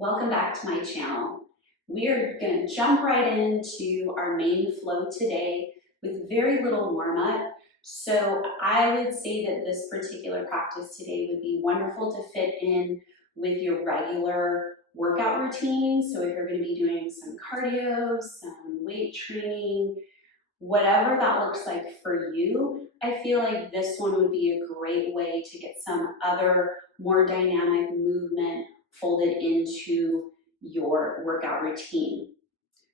Welcome back to my channel. We are going to jump right into our main flow today with very little warm-up. So I would say that this particular practice today would be wonderful to fit in with your regular workout routine. So if you're going to be doing some cardio, some weight training, whatever that looks like for you, I feel like this one would be a great way to get some other more dynamic movement folded into your workout routine.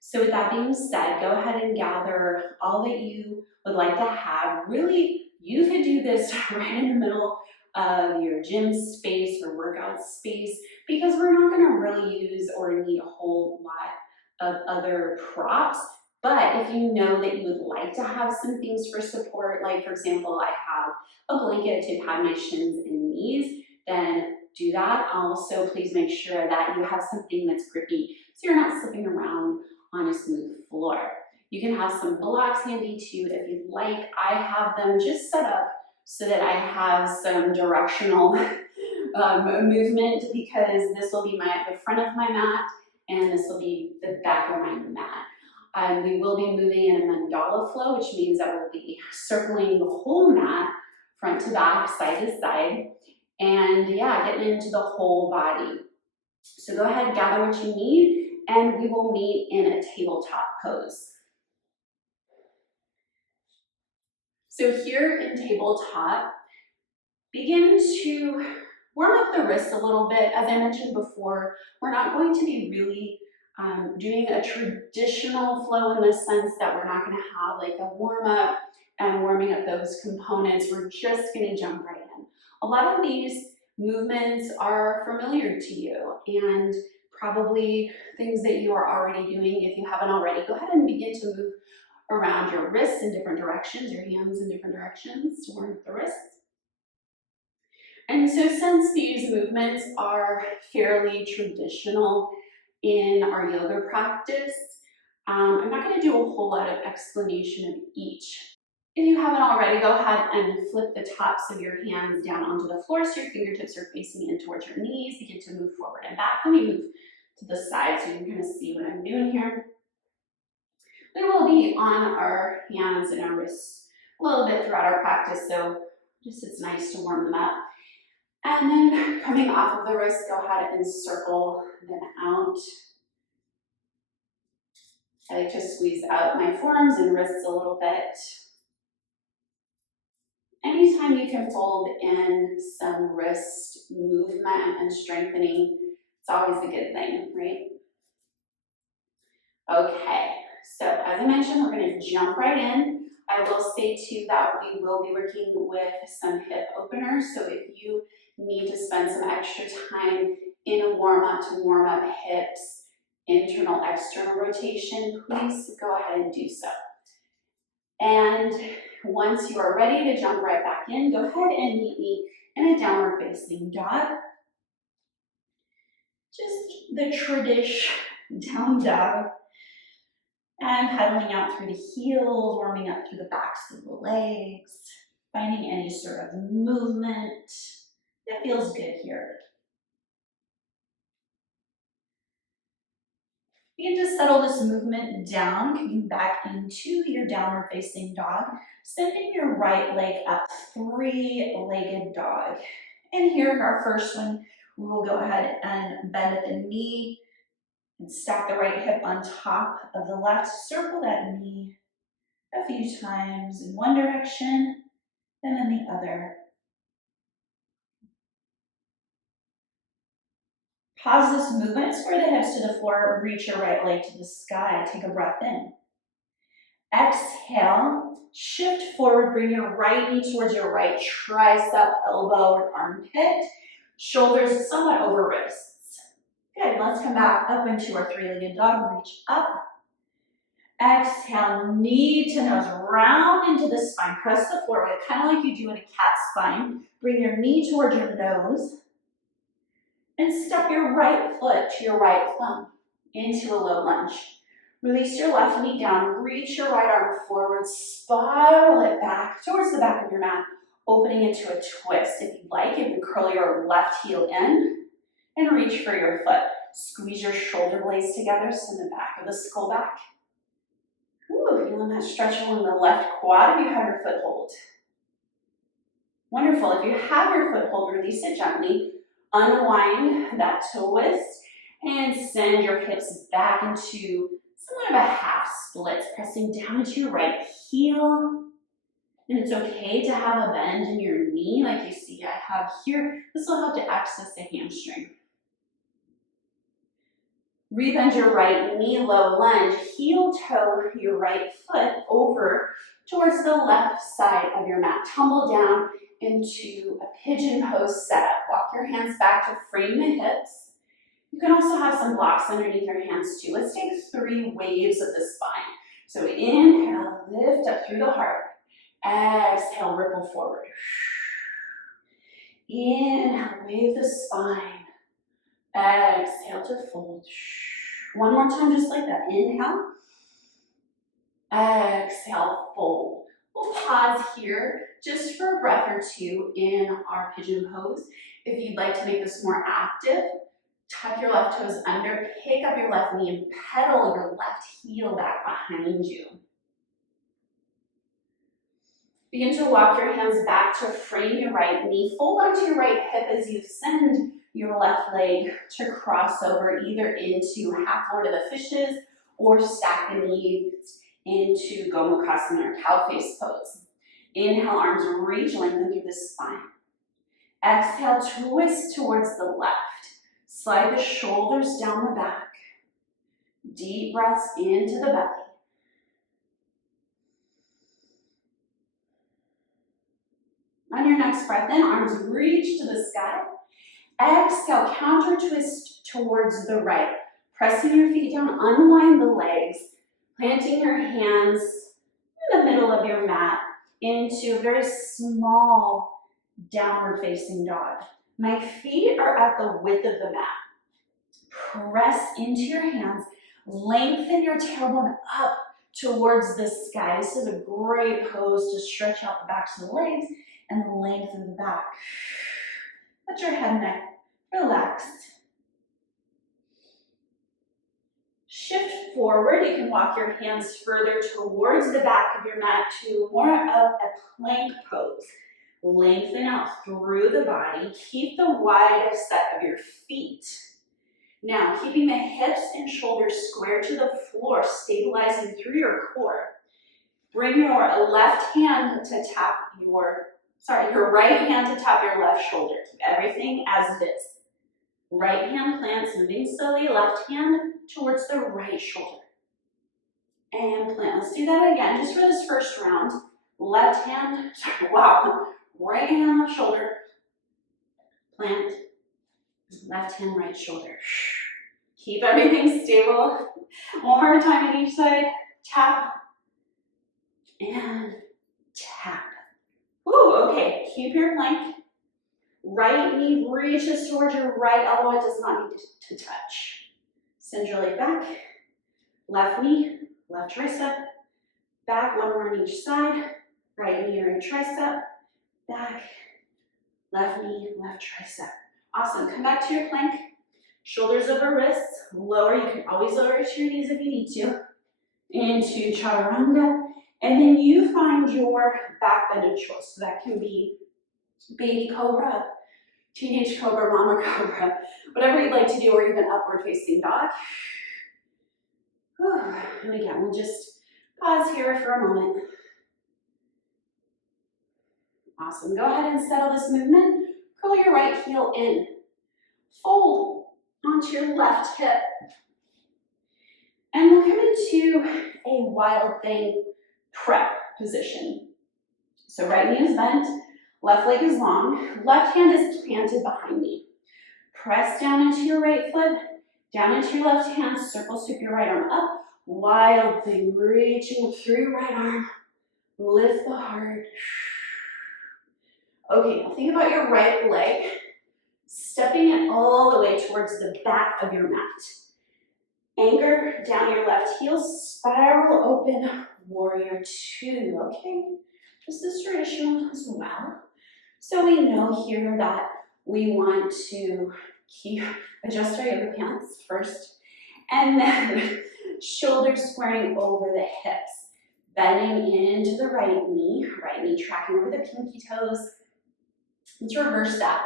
So with that being said, go ahead and gather all that you would like to have. Really, you could do this right in the middle of your gym space or workout space because we're not going to really use or need a whole lot of other props. But if you know that you would like to have some things for support, like for example, I have a blanket to pad my shins and knees, then do that. Also, please make sure that you have something that's grippy so you're not slipping around on a smooth floor. You can have some blocks handy too if you'd like. I have them just set up so that I have some directional movement because this will be the front of my mat and this will be the back of my mat. We will be moving in a mandala flow, which means that we'll be circling the whole mat, front to back, side to side, and yeah, getting into the whole body. So go ahead, gather what you need, and we will meet in a tabletop pose. So here in tabletop, begin to warm up the wrists a little bit. As I mentioned before, we're not going to be really doing a traditional flow in the sense that we're not going to have like a warm up and warming up those components. We're just going to jump right in. A lot of these movements are familiar to you and probably things that you are already doing. If you haven't already, go ahead and begin to move around your wrists in different directions, your hands in different directions to warm up the wrists. And so since these movements are fairly traditional in our yoga practice, I'm not going to do a whole lot of explanation of each. If you haven't already, go ahead and flip the tops of your hands down onto the floor so your fingertips are facing in towards your knees. Begin to move forward and back. Let me move to the side so you can kind of see what I'm doing here. We will be on our hands and our wrists a little bit throughout our practice, so just it's nice to warm them up. And then coming off of the wrist, go ahead and circle them out. I like to squeeze out my forearms and wrists a little bit. Anytime you can fold in some wrist movement and strengthening, it's always a good thing, right? Okay, so as I mentioned, we're going to jump right in. I will say too that we will be working with some hip openers, so if you need to spend some extra time in a warm-up to warm up hips, internal, external rotation, please go ahead and do so. And once you are ready to jump right back in, go ahead and meet me in a downward facing dog. Just the traditional down dog. And pedaling out through the heels, warming up through the backs of the legs, finding any sort of movement that feels good here. Begin to settle this movement down, coming back into your downward facing dog, sending your right leg up, three-legged dog. And here, our first one, we will go ahead and bend at the knee, and stack the right hip on top of the left. Circle that knee a few times in one direction and then the other. Pause this movement, square the hips to the floor, reach your right leg to the sky. Take a breath in. Exhale, shift forward, bring your right knee towards your right tricep, elbow, or armpit. Shoulders somewhat over wrists. Good, let's come back up into our three-legged dog, reach up. Exhale, knee to nose, round into the spine, press the floor, kind of like you do in a cat spine. Bring your knee towards your nose, and step your right foot to your right thumb into a low lunge. Release your left knee down, reach your right arm forward, spiral it back towards the back of your mat, opening into a twist. If you'd like, you can curl your left heel in and reach for your foot. Squeeze your shoulder blades together, send the back of the skull back. Ooh, feeling that stretch along the left quad if you have your foothold. Wonderful. If you have your foothold, release it gently. Unwind that twist and send your hips back into somewhat of a half split, pressing down into your right heel. And it's okay to have a bend in your knee like you see I have here. This will help to access the hamstring. Rebend your right knee, low lunge, heel toe your right foot over towards the left side of your mat. Tumble down into a pigeon pose setup. Walk your hands back to frame the hips. You can also have some blocks underneath your hands too. Let's take 3 waves of the spine. So inhale, lift up through the heart. Exhale, ripple forward. Inhale, wave the spine. Exhale to fold. One more time, just like that. Inhale. Exhale, fold. We'll pause here just for a breath or two in our pigeon pose. If you'd like to make this more active, tuck your left toes under, pick up your left knee, and pedal your left heel back behind you. Begin to walk your hands back to frame your right knee. Fold onto your right hip as you send your left leg to cross over either into half Lord of the Fishes or stack the knees into Gomukhasana or cow face pose. Inhale, arms reach, lengthen through the spine. Exhale, twist towards the left. Slide the shoulders down the back. Deep breaths into the belly. On your next breath in, arms reach to the sky. Exhale, counter twist towards the right. Pressing your feet down, unwind the legs, planting your hands in the middle of your mat into a very small downward facing dog. My feet are at the width of the mat. Press into your hands, lengthen your tailbone up towards the sky. This is a great pose to stretch out the backs of the legs and lengthen the back. Let your head and neck relaxed. Shift forward. You can walk your hands further towards the back of your mat to more of a plank pose. Lengthen out through the body. Keep the wide set of your feet. Now, keeping the hips and shoulders square to the floor, stabilizing through your core. Bring your left hand to tap your right hand to tap your left shoulder. Keep everything as it is. Right hand plants, moving slowly, left hand towards the right shoulder. And plant. Let's do that again, just for this first round. Left hand, right hand, left shoulder. Plant, left hand, right shoulder. Keep everything stable. One more time on each side. Tap and tap. Ooh, okay, keep your plank. Right knee reaches towards your right elbow. It does not need to touch. Send your leg back. Left knee, left tricep. Back, one more on each side. Right knee, right tricep. Back, left knee, left tricep. Awesome, come back to your plank. Shoulders over wrists. Lower, you can always lower to your knees if you need to. Into chaturanga. And then you find your back bend of choice. So that can be baby cobra, teenage cobra, mama cobra, whatever you'd like to do, or even upward facing dog. And again, we'll just pause here for a moment. Awesome. Go ahead and settle this movement. Curl your right heel in. Fold onto your left hip. And we'll come into a wild thing prep position. So right knee is bent, left leg is long, left hand is planted behind me. Press down into your right foot, down into your left hand, circle sweep your right arm up, wild thing, reaching through your right arm, lift the heart. Okay, now think about your right leg, stepping it all the way towards the back of your mat. Anchor down your left heel, spiral open, warrior two, okay? This is traditional as well. So we know here that we want to Adjust our yoga pants first. And then shoulders squaring over the hips. Bending into the right knee tracking over the pinky toes. Let's reverse that.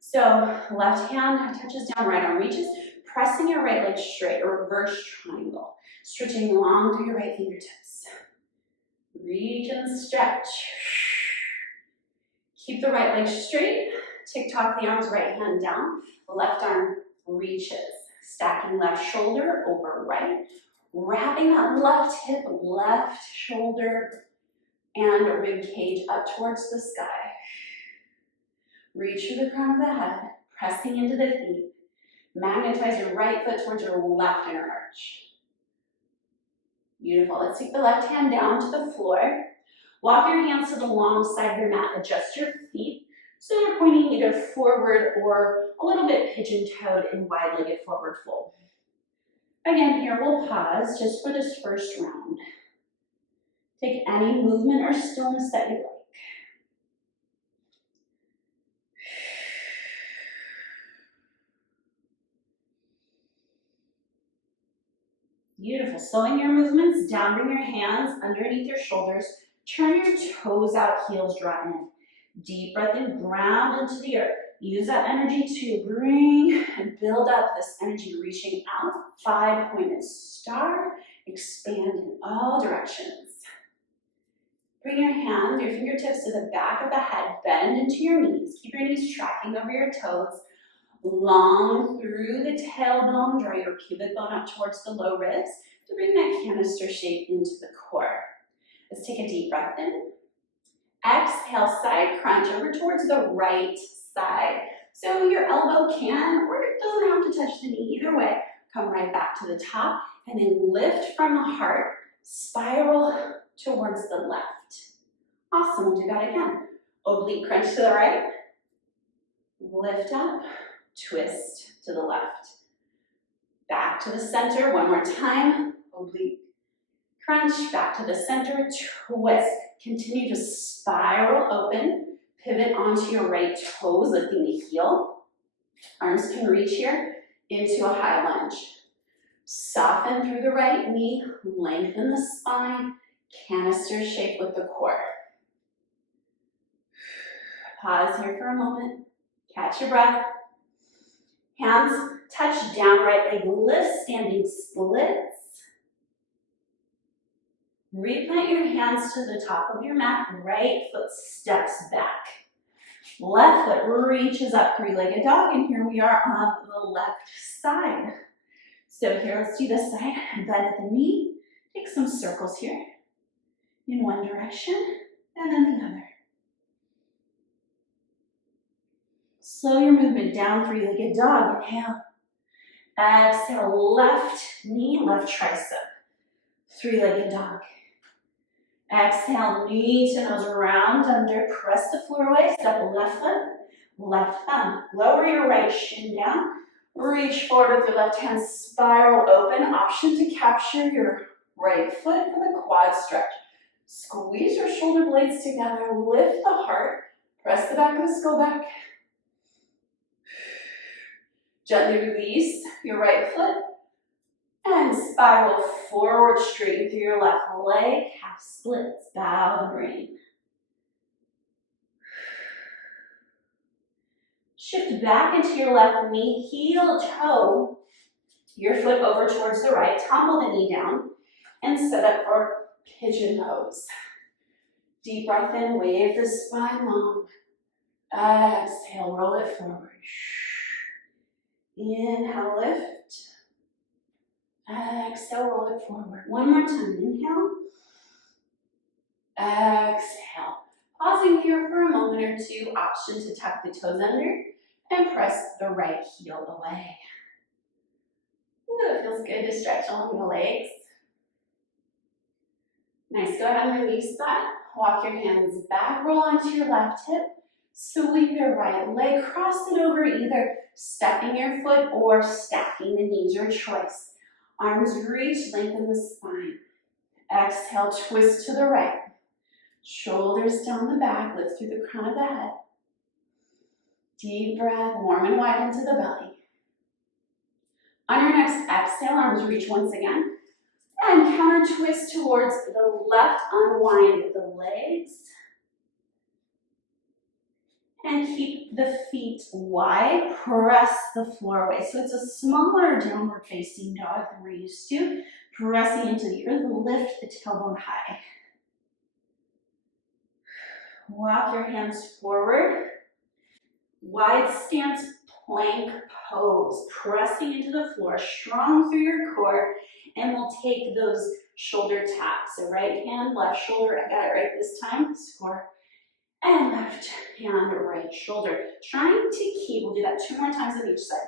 So left hand touches down, right arm reaches, pressing your right leg straight, a reverse triangle. Stretching long through your right fingertips. Reach and stretch. Keep the right leg straight. Tick-tock the arms, right hand down. Left arm reaches. Stacking left shoulder over right. Wrapping that left hip, left shoulder, and rib cage up towards the sky. Reach through the crown of the head, pressing into the feet. Magnetize your right foot towards your left inner arch. Beautiful. Let's take the left hand down to the floor. Walk your hands to the long side of your mat. Adjust your feet so they're pointing either forward or a little bit pigeon-toed in wide-legged forward fold. Again, here we'll pause just for this first round. Take any movement or stillness that you like. Beautiful. Slowing your movements down, bring your hands underneath your shoulders. Turn your toes out, heels draw in. Deep breath in, ground into the earth. Use that energy to bring and build up this energy, reaching out. 5-pointed star. Expand in all directions. Bring your hands, your fingertips to the back of the head. Bend into your knees. Keep your knees tracking over your toes. Long through the tailbone, draw your pubic bone up towards the low ribs to bring that canister shape into the core. Let's take a deep breath in. Exhale, side crunch over towards the right side. So your elbow can, or it doesn't have to touch the knee, either way. Come right back to the top, and then lift from the heart, spiral towards the left. Awesome, we'll do that again. Oblique crunch to the right, lift up, twist to the left. Back to the center, one more time. Oblique crunch, back to the center, twist. Continue to spiral open. Pivot onto your right toes, lifting the heel. Arms can reach here into a high lunge. Soften through the right knee, lengthen the spine, canister shape with the core. Pause here for a moment. Catch your breath. Hands touch down, right leg lift, standing splits. Replant your hands to the top of your mat, right foot steps back. Left foot reaches up, three-legged dog, and here we are on the left side. So here, let's do this side, bend at the knee, take some circles here, in one direction, and then the other. Slow your movement down, three-legged dog, inhale. Exhale, left knee, left tricep, three-legged dog. Exhale, knee to nose, round under, press the floor away, step left foot, left thumb. Lower your right shin down, reach forward with your left hand, spiral open. Option to capture your right foot for the quad stretch. Squeeze your shoulder blades together, lift the heart, press the back of the skull back. Gently release your right foot and spiral forward, straighten through your left leg, half splits, bow the brain. Shift back into your left knee, heel toe your foot over towards the right, tumble the knee down, and set up for pigeon pose. Deep breath in, wave the spine long. Exhale, roll it forward. Inhale, lift. Exhale, roll it forward. One more time, inhale. Exhale. Pausing here for a moment or two, option to tuck the toes under and press the right heel away. Ooh, it feels good to stretch along the legs. Nice, go ahead and release that. Walk your hands back, roll onto your left hip. Sweep your right leg, cross it over, either stepping your foot or stacking the knees, your choice. Arms reach, lengthen the spine. Exhale, twist to the right. Shoulders down the back, lift through the crown of the head. Deep breath, warm and wide into the belly. On your next exhale, arms reach once again. And counter twist towards the left, unwind the legs. And keep the feet wide, press the floor away. So it's a smaller downward facing dog than we're used to. Pressing into the earth, lift the tailbone high. Walk your hands forward. Wide stance plank pose, pressing into the floor, strong through your core, and we'll take those shoulder taps. So right hand, left shoulder, I got it right this time, score. And left hand, right shoulder. Trying to keep, we'll do that 2 more times on each side.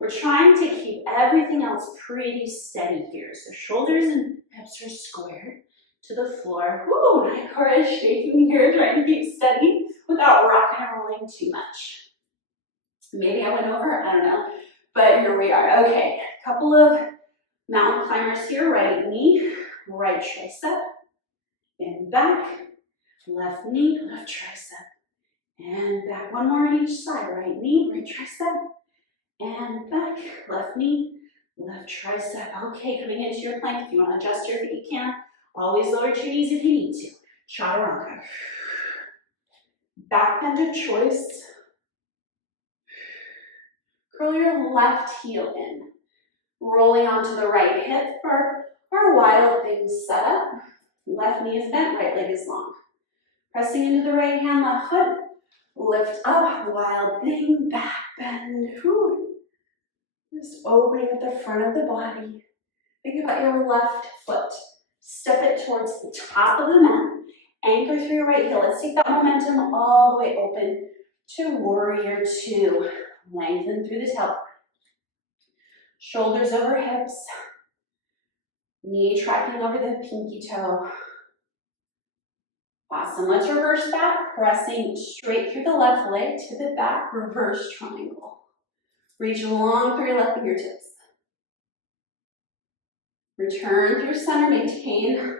We're trying to keep everything else pretty steady here. So shoulders and hips are squared to the floor. Woo, my core is shaking here, trying to keep steady without rocking and rolling too much. Maybe I went over, I don't know, but here we are. Okay, couple of mountain climbers here. Right knee, right tricep, and back. Left knee, left tricep, and back. One more on each side. Right knee, right tricep, and back. Left knee, left tricep. Okay, coming into your plank. If you want to adjust your feet, you can. Always lower your knees if you need to. Chaturanga. Back bend of choice. Curl your left heel in. Rolling onto the right hip for our wild thing setup. Left knee is bent, right leg is long. Pressing into the right hand, left foot. Lift up, wild thing, back bend. Whew. Just opening at the front of the body. Think about your left foot. Step it towards the top of the mat. Anchor through your right heel. Let's take that momentum all the way open to warrior two. Lengthen through the tailbone. Shoulders over hips. Knee tracking over the pinky toe. Awesome. Let's reverse that. Pressing straight through the left leg to the back. Reverse triangle. Reach long through your left fingertips. Return through center. Maintain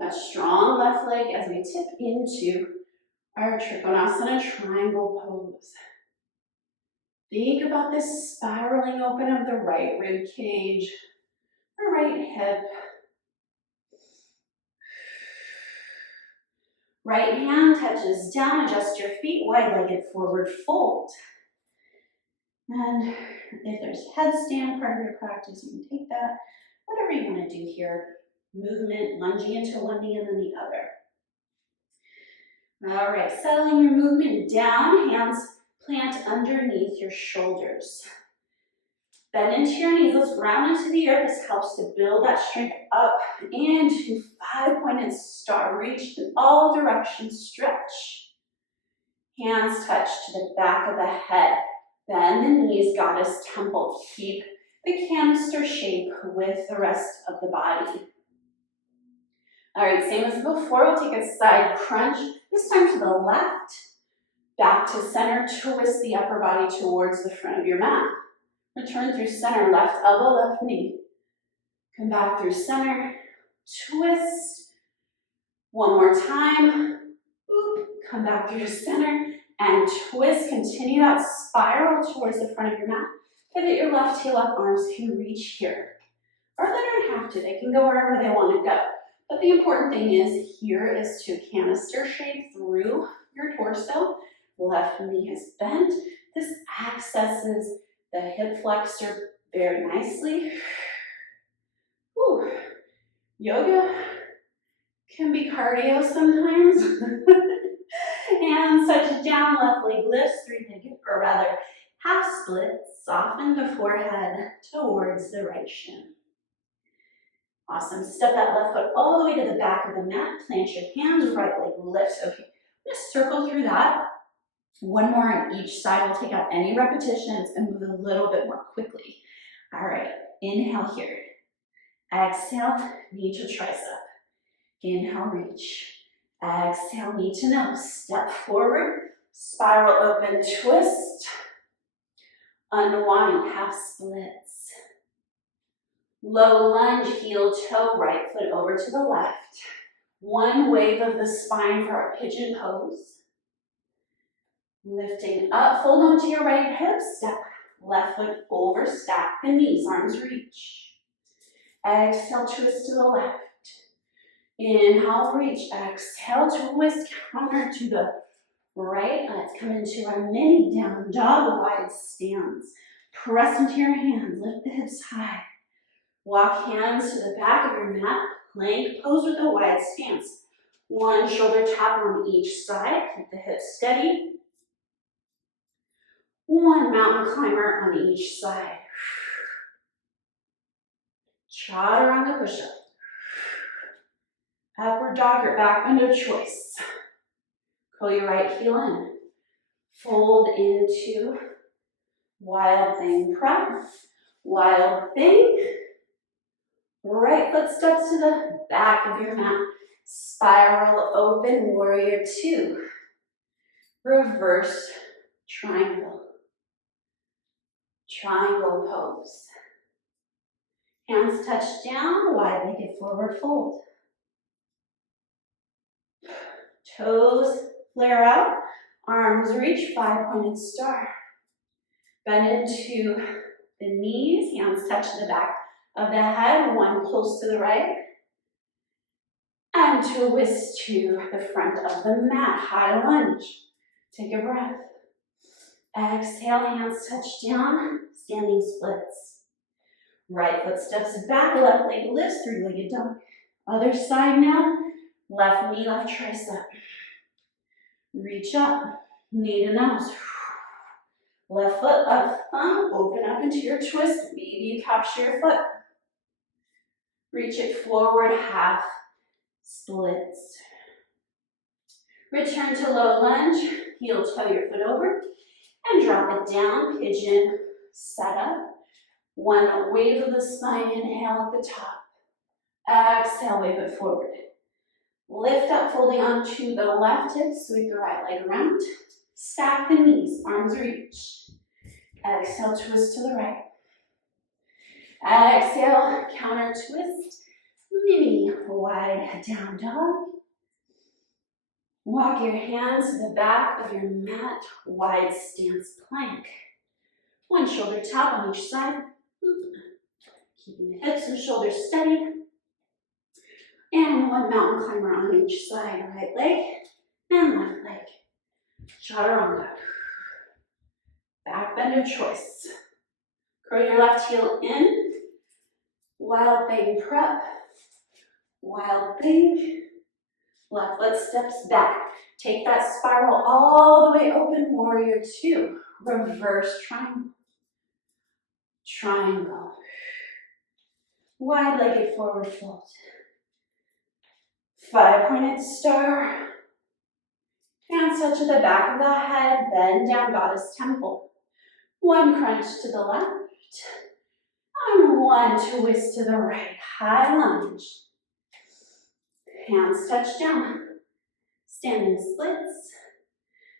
that strong left leg as we tip into our Trikonasana triangle pose. Think about this spiraling open of the right rib cage, the right hip. Right hand touches down, adjust your feet, wide-legged forward fold. And if there's headstand part of your practice, you can take that. Whatever you want to do here. Movement, lunging into one knee and then the other. All right, settling your movement down, hands plant underneath your shoulders. Bend into your knees, let's ground into the earth. This helps to build that strength up into 5-pointed star. Reach in all directions, stretch. Hands touch to the back of the head. Bend the knees, goddess temple. Keep the canister shape with the rest of the body. All right, same as before, we'll take a side crunch. This time to the left. Back to center, twist the upper body towards the front of your mat. Return through center, left elbow, left knee. Come back through center, twist. One more time. Boop. Come back through center and twist. Continue that spiral towards the front of your mat. Pivot your left heel up, arms can reach here. Or they don't have to, they can go wherever they want to go. But the important thing is here is to canister shape through your torso. Left knee is bent. This accesses the hip flexor very nicely. Whew. Yoga can be cardio sometimes. Hands touch down, left leg lifts, three-legged, or rather half split. Soften the forehead towards the right shin. Awesome. Step that left foot all the way to the back of the mat. Plant your hands, right leg lifts. Okay, I'm going to circle through that. One more on each side. We'll take out any repetitions and move a little bit more quickly. All right, inhale here. Exhale, knee to tricep. Inhale, reach. Exhale, knee to nose. Step forward, spiral open, twist. Unwind, half splits. Low lunge, heel toe, right foot over to the left. One wave of the spine for our pigeon pose. Lifting up, fold onto your right hip, step Left foot over, stack the knees, arms reach. Exhale, twist to the left. Inhale, reach. Exhale, twist, counter to the right. Let's come into our mini down dog, wide stance. Press into your hands, lift the hips high. Walk hands to the back of your mat, plank pose with a wide stance. One shoulder tap on each side, keep the hips steady. One mountain climber on each side. Chaturanga push-up. Upward dog or back bend of choice. Curl your right heel in. Fold into wild thing prep. Wild thing. Right foot steps to the back of your mat. Spiral open warrior two. Reverse triangle. Triangle pose. Hands touch down, wide-legged forward fold. Toes flare out, arms reach, five-pointed star. Bend into the knees, hands touch the back of the head, one close to the right. And twist to the front of the mat, high lunge. Take a breath. Exhale, hands touch down, standing splits. Right foot steps back, left leg lifts, three-legged dog. Other side now, left knee, left tricep. Reach up, knee to nose. Left foot up, thumb, open up into your twist. Maybe you capture your foot. Reach it forward, half splits. Return to low lunge, heel toe your foot over, and drop it down, pigeon, set up. One wave of the spine, inhale at the top. Exhale, wave it forward. Lift up, folding onto the left hip, sweep the right leg around. Stack the knees, arms reach. Exhale, twist to the right. Exhale, counter twist, mini wide down dog. Walk your hands to the back of your mat, wide stance plank. One shoulder tap on each side. Keeping the hips and shoulders steady. And one mountain climber on each side, right leg and left leg. Chaturanga. Back bend of choice. Curl your left heel in. Wild thing prep. Wild thing. Left foot steps back. Take that spiral all the way open, warrior two. Reverse triangle. Triangle. Wide-legged forward fold. Five-pointed star. Hands touch to the back of the head, bend down, goddess temple. One crunch to the left, and one twist to the right, high lunge. Hands touch down, standing splits.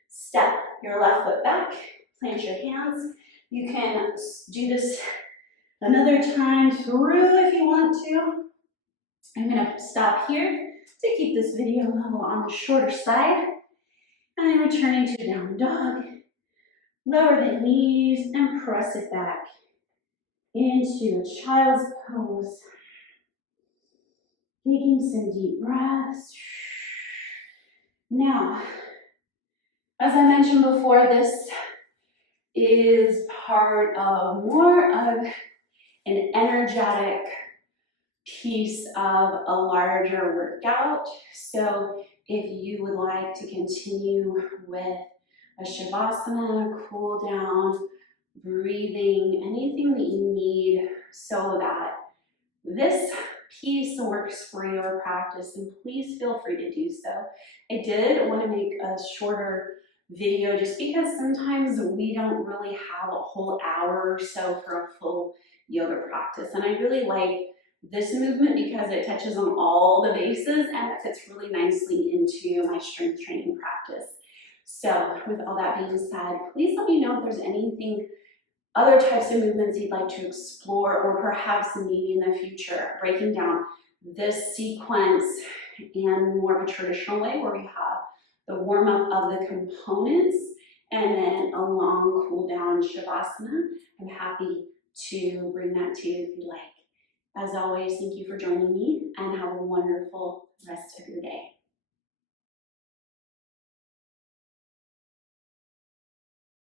Step your left foot back, plant your hands. You can do this another time through if you want to. I'm gonna stop here to keep this video level on the shorter side. And then returning to down dog. Lower the knees and press it back into a child's pose. Taking some deep breaths. Now, as I mentioned before, this is part of more of an energetic piece of a larger workout. So if you would like to continue with a Shavasana, cool down, breathing, anything that you need so that this piece works for your practice, and please feel free to do so. I did want to make a shorter video just because sometimes we don't really have a whole hour or so for a full yoga practice, and I really like this movement because it touches on all the bases and it fits really nicely into my strength training practice. So with all that being said, please let me know if there's anything, other types of movements you'd like to explore, or perhaps maybe in the future, breaking down this sequence in more of a traditional way where we have the warm-up of the components and then a long cool down Shavasana. I'm happy to bring that to you if you like. As always, thank you for joining me and have a wonderful rest of your day.